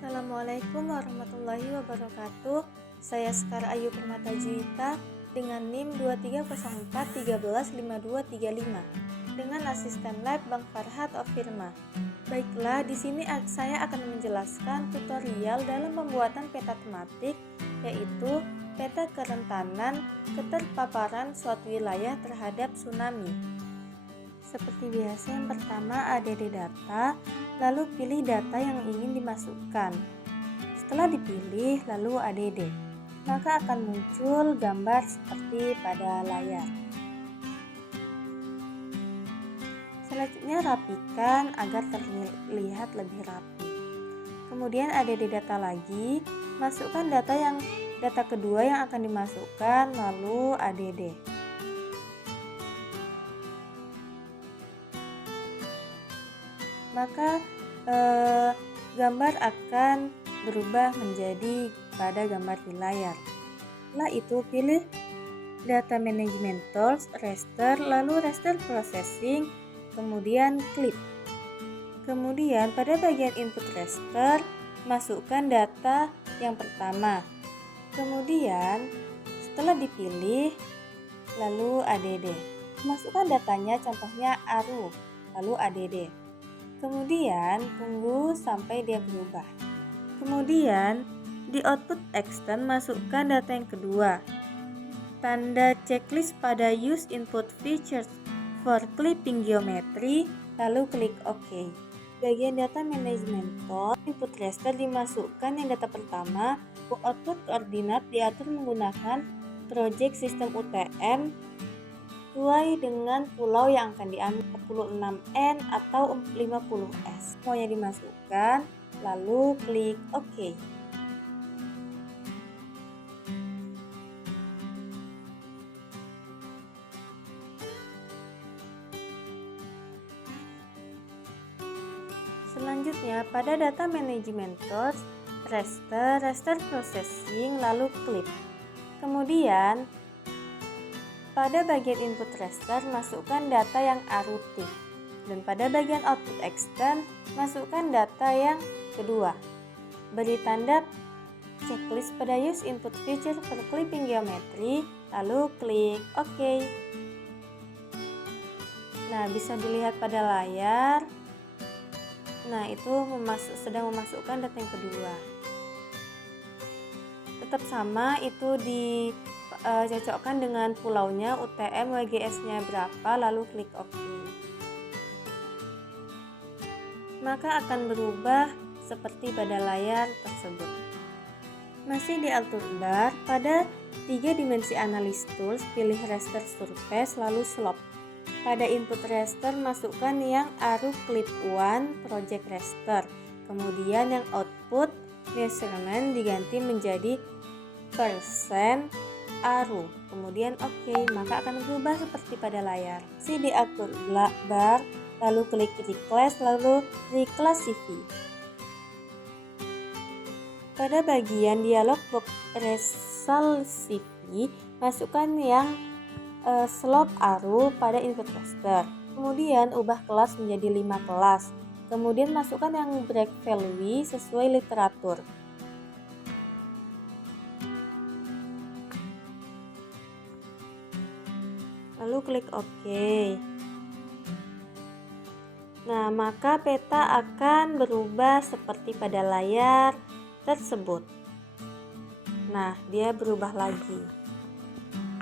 Assalamualaikum warahmatullahi wabarakatuh. Saya Sekar Ayu Permata Juwita dengan NIM 2304135235 dengan asisten lab Bang Farhat Ofirma. Baiklah, di sini saya akan menjelaskan tutorial dalam pembuatan peta tematik, yaitu peta kerentanan keterpaparan suatu wilayah terhadap tsunami. Seperti biasa, yang pertama ADD data, lalu pilih data yang ingin dimasukkan. Setelah dipilih, lalu ADD, maka akan muncul gambar seperti pada layar. Selanjutnya rapikan agar terlihat lebih rapi. Kemudian ADD data lagi, masukkan data kedua yang akan dimasukkan, lalu ADD. Maka gambar akan berubah menjadi pada gambar di layar. Setelah itu pilih Data Management Tools, Raster, lalu Raster Processing, kemudian Clip. Kemudian pada bagian input raster, masukkan data yang pertama. Kemudian setelah dipilih, lalu ADD. Masukkan datanya, contohnya ARU, lalu ADD. Kemudian tunggu sampai dia berubah. Kemudian di output extend masukkan data yang kedua. Tanda checklist pada use input features for clipping geometry, lalu klik OK. Bagian data management tool, input raster dimasukkan yang data pertama. Output koordinat diatur menggunakan project system UTM sesuai dengan pulau yang akan diambil, 46N atau 50S. Semuanya dimasukkan, lalu klik OK. Selanjutnya pada data management tools, raster processing, lalu clip. Kemudian pada bagian input raster, masukkan data yang arutif. Dan pada bagian output extend, masukkan data yang kedua. Beri tanda checklist pada use input feature for clipping geometry, lalu klik OK. Nah, bisa dilihat pada layar. Nah, itu sedang memasukkan data yang kedua. Tetap sama, itu cocokkan dengan pulaunya, UTM, WGS-nya berapa, lalu klik OK. Maka akan berubah seperti pada layar tersebut. Masih di toolbar, pada 3 dimensi analysis tools, pilih raster surface, lalu slope. Pada input raster, masukkan yang ARU clip 1 project raster. Kemudian yang output measurement diganti menjadi percent ARU, kemudian OK, maka akan berubah seperti pada layar. Di atur bar, lalu klik reclass, lalu reclassify. Pada bagian dialog box reclassify, masukkan yang slope ARU pada input raster. Kemudian ubah kelas menjadi 5 kelas. Kemudian masukkan yang break value sesuai literatur. Lalu klik OK. Nah, maka peta akan berubah seperti pada layar tersebut. Nah, dia berubah lagi.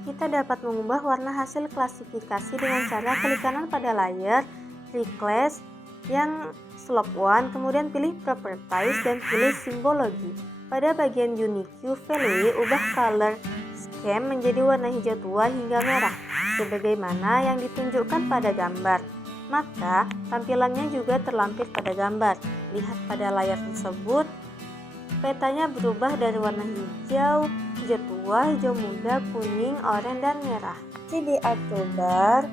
Kita dapat mengubah warna hasil klasifikasi dengan cara klik kanan pada layar, reclass yang slope 1, kemudian pilih properties dan pilih simbologi. Pada bagian unique value, ubah color scheme menjadi warna hijau tua hingga merah, sebagaimana yang ditunjukkan pada gambar. Maka tampilannya juga terlampir pada gambar. Lihat pada layar tersebut, petanya berubah dari warna hijau tua, hijau muda, kuning, oranye, dan merah. Di toolbar,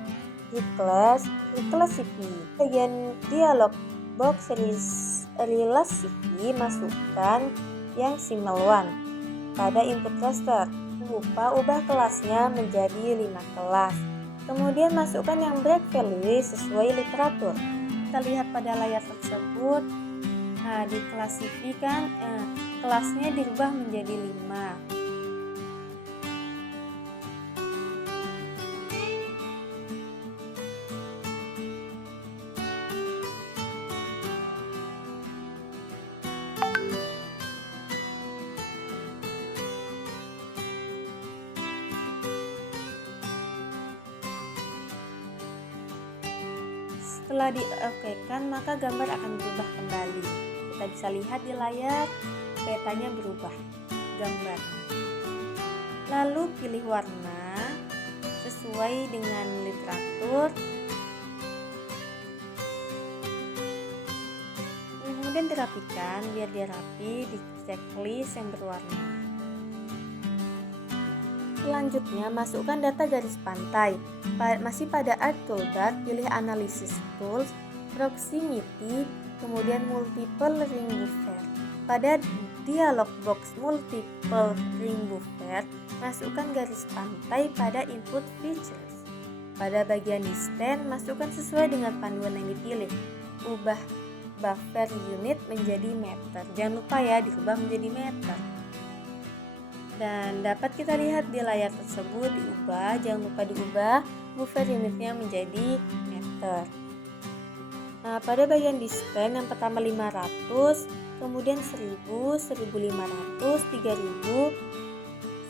reclassify. Bagian dialog box reclassify, masukkan yang symbol 1 pada input raster. Ubah kelasnya menjadi 5 kelas. Kemudian masukkan yang break value sesuai literatur. Kita lihat pada layar tersebut, Nah, diklasifikasikan, kelasnya dirubah menjadi 5. Setelah diokekan, maka gambar akan berubah kembali. Kita bisa lihat di layar, petanya berubah gambar. Lalu pilih warna sesuai dengan literatur. Kemudian dirapikan biar dia rapi di checklist yang berwarna. Selanjutnya, masukkan data garis pantai. Masih pada Art Toolbar, pilih Analysis Tools, Proximity, kemudian Multiple Ring Buffer. Pada dialog box Multiple Ring Buffer, masukkan garis pantai pada Input Features. Pada bagian Distance, masukkan sesuai dengan panduan yang dipilih. Ubah buffer unit menjadi meter. Jangan lupa ya, dirubah menjadi meter. Dan dapat kita lihat di layar tersebut diubah, jangan lupa diubah buffer unitnya menjadi meter. Nah, pada bagian distance yang pertama 500, kemudian 1000, 1500, 3000,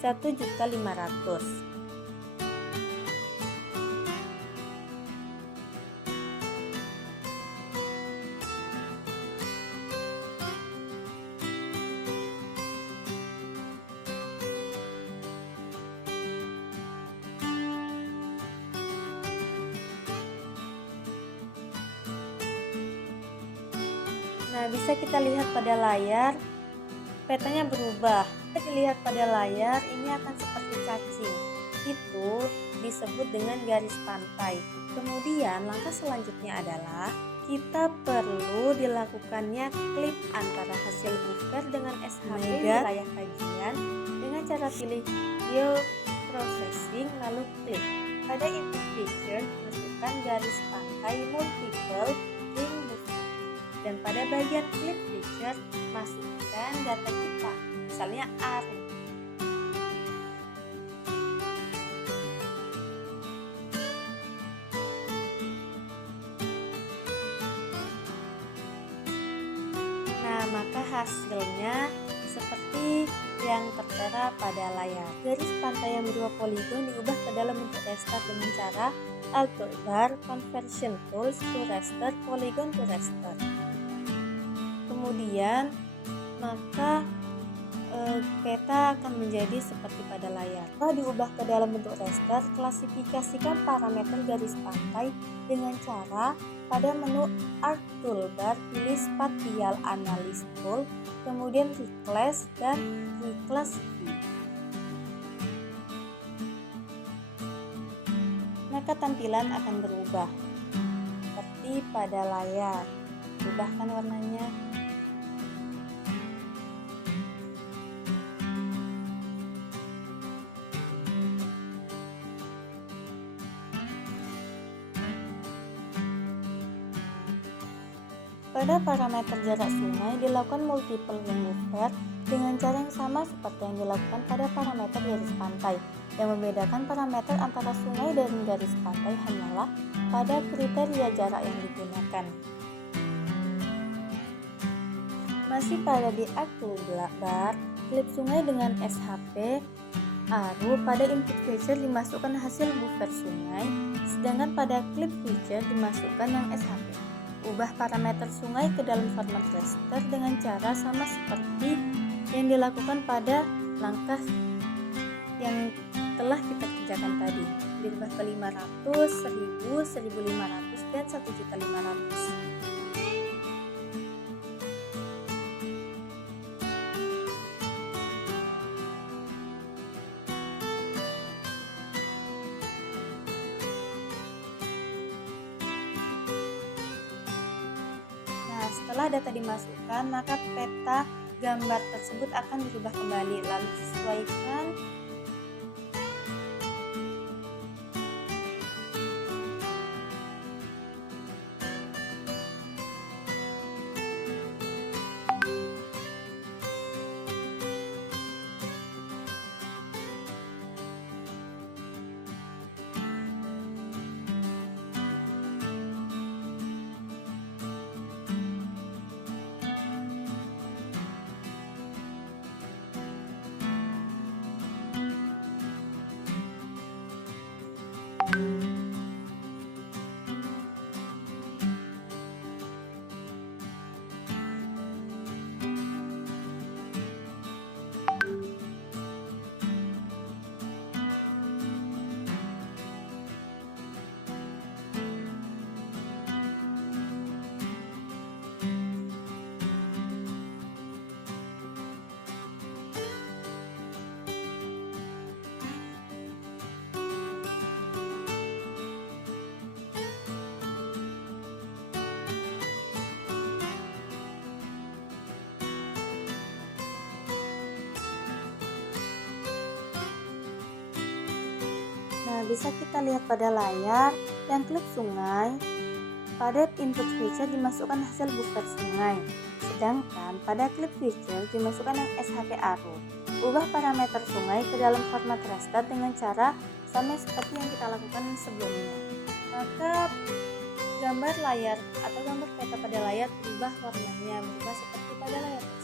1.500.000. Nah, bisa kita lihat pada layar, petanya berubah. Kita dilihat pada layar, ini akan seperti cacing. Itu disebut dengan garis pantai. Kemudian, langkah selanjutnya adalah kita perlu dilakukannya klip antara hasil buffer dengan SHP di wilayah kajian dengan cara pilih Yield Processing lalu klik. Pada input feature, masukkan garis pantai multiple ring buffer. Dan pada bagian clip feature, masukkan data kita, misalnya ARM. Nah, maka hasilnya seperti yang tertera pada layar. Garis pantai yang berupa poligon diubah ke dalam bentuk raster dengan cara Alt Toolbar, Conversion Tools to Raster, Polygon to Raster. Kemudian maka peta akan menjadi seperti pada layar. Setelah diubah ke dalam bentuk raster, klasifikasikan parameter garis pantai dengan cara pada menu Art Toolbar pilih Spatial Analysis Tool, kemudian Reclass dan Reclassify. Maka tampilan akan berubah seperti pada layar. Ubahkan warnanya. Pada parameter jarak sungai dilakukan multiple ring buffer dengan cara yang sama seperti yang dilakukan pada parameter garis pantai. Yang membedakan parameter antara sungai dan garis pantai hanyalah pada kriteria jarak yang digunakan. Masih pada di Art Toolbar, klip sungai dengan SHP Aru pada input feature dimasukkan hasil buffer sungai, sedangkan pada clip feature dimasukkan yang SHP. Ubah parameter sungai ke dalam format raster dengan cara sama seperti yang dilakukan pada langkah yang telah kita kerjakan tadi. Dirubah ke 500, 1000, 1500, dan 1.500.000. Setelah data dimasukkan, maka peta gambar tersebut akan dirubah kembali, lalu sesuaikan Nah, bisa kita lihat pada layar yang klik sungai. Pada input feature dimasukkan hasil buffer sungai, sedangkan pada clip feature dimasukkan yang SHP arrow. Ubah parameter sungai ke dalam format raster dengan cara sama seperti yang kita lakukan sebelumnya. Maka gambar layar atau gambar peta pada layar berubah warnanya, berubah seperti pada layar tersebut.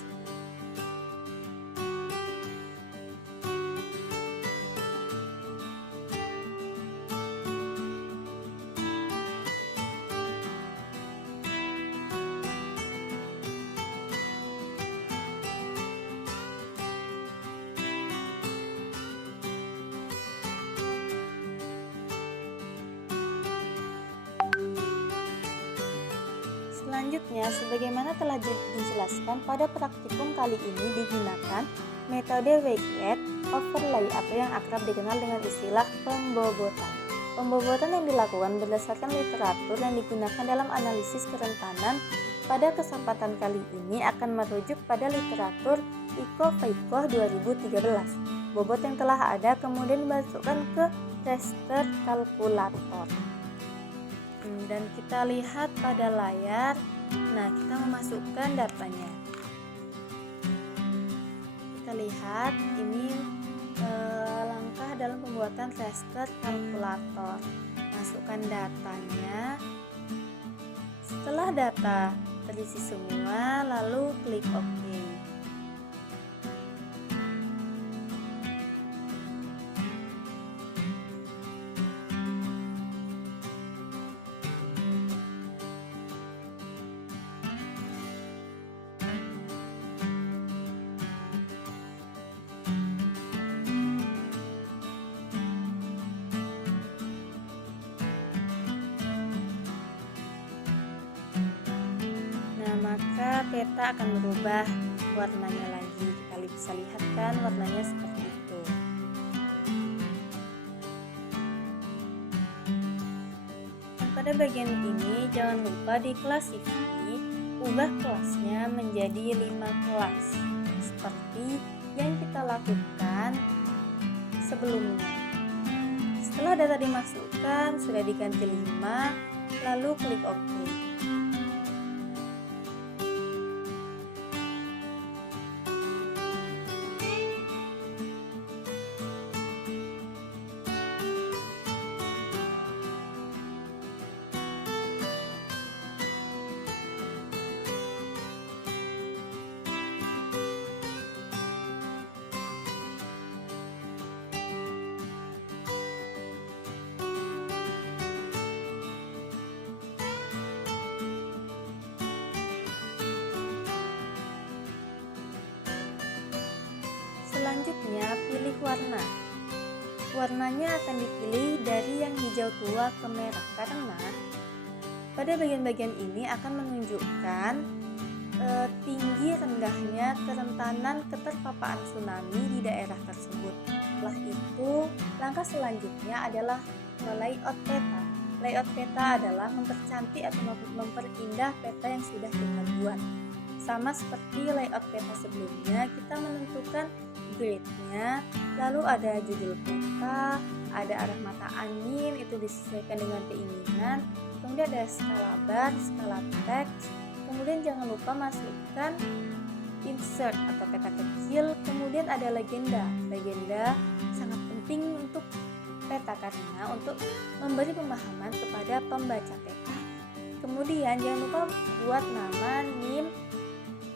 Selanjutnya, sebagaimana telah dijelaskan pada praktikum kali ini digunakan metode weighted overlay atau yang akrab dikenal dengan istilah pembobotan. Pembobotan yang dilakukan berdasarkan literatur yang digunakan dalam analisis kerentanan pada kesempatan kali ini akan merujuk pada literatur Iko-Feikoh 2013. Bobot yang telah ada kemudian dimasukkan ke raster kalkulator. Dan kita lihat pada layar. Nah, kita memasukkan datanya. Kita lihat ini langkah dalam pembuatan raster kalkulator. Masukkan datanya. Setelah data terisi semua, lalu klik OK. Maka peta akan berubah warnanya lagi. Kita bisa lihat kan warnanya seperti itu. Dan pada bagian ini jangan lupa di kelas CV ubah kelasnya menjadi 5 kelas seperti yang kita lakukan sebelumnya. Setelah data dimasukkan sudah diganti 5, lalu klik OK. Selanjutnya, pilih warna. Warnanya akan dipilih dari yang hijau tua ke merah karena pada bagian-bagian ini akan menunjukkan tinggi rendahnya kerentanan keterpaparan tsunami di daerah tersebut. Setelah itu, langkah selanjutnya adalah layout peta. Layout peta adalah mempercantik atau memperindah peta yang sudah kita buat. Sama seperti layout peta sebelumnya, kita menentukan grid-nya, lalu ada judul peta, ada arah mata angin, itu disesuaikan dengan keinginan, kemudian ada skala bar, skala teks, kemudian jangan lupa masukkan insert atau peta kecil, kemudian ada legenda. Legenda sangat penting untuk peta karena untuk memberi pemahaman kepada pembaca peta. Kemudian jangan lupa buat nama, NIM,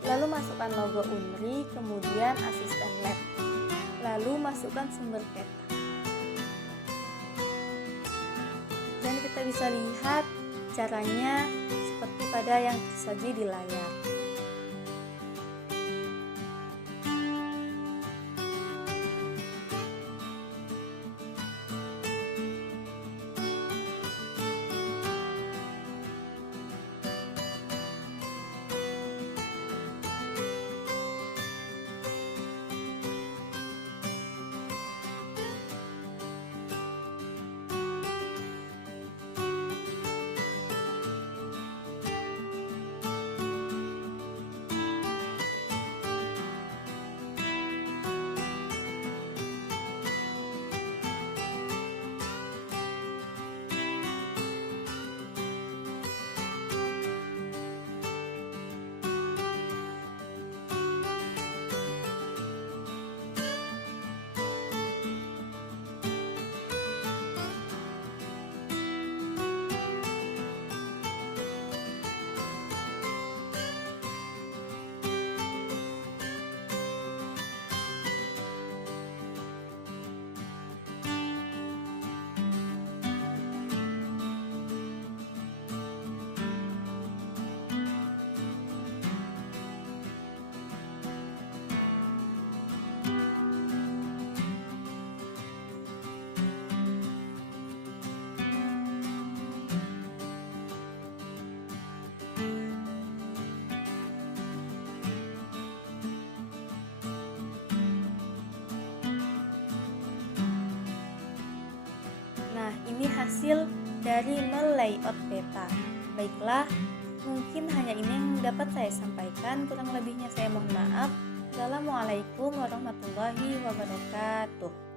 lalu masukkan logo UNRI, kemudian asisten lab, lalu masukkan sumber peta. Dan kita bisa lihat caranya seperti pada yang tersaji di layar. hasil dari melayout peta. Baiklah, mungkin hanya ini yang dapat saya sampaikan, kurang lebihnya saya mohon maaf. Assalamualaikum warahmatullahi wabarakatuh.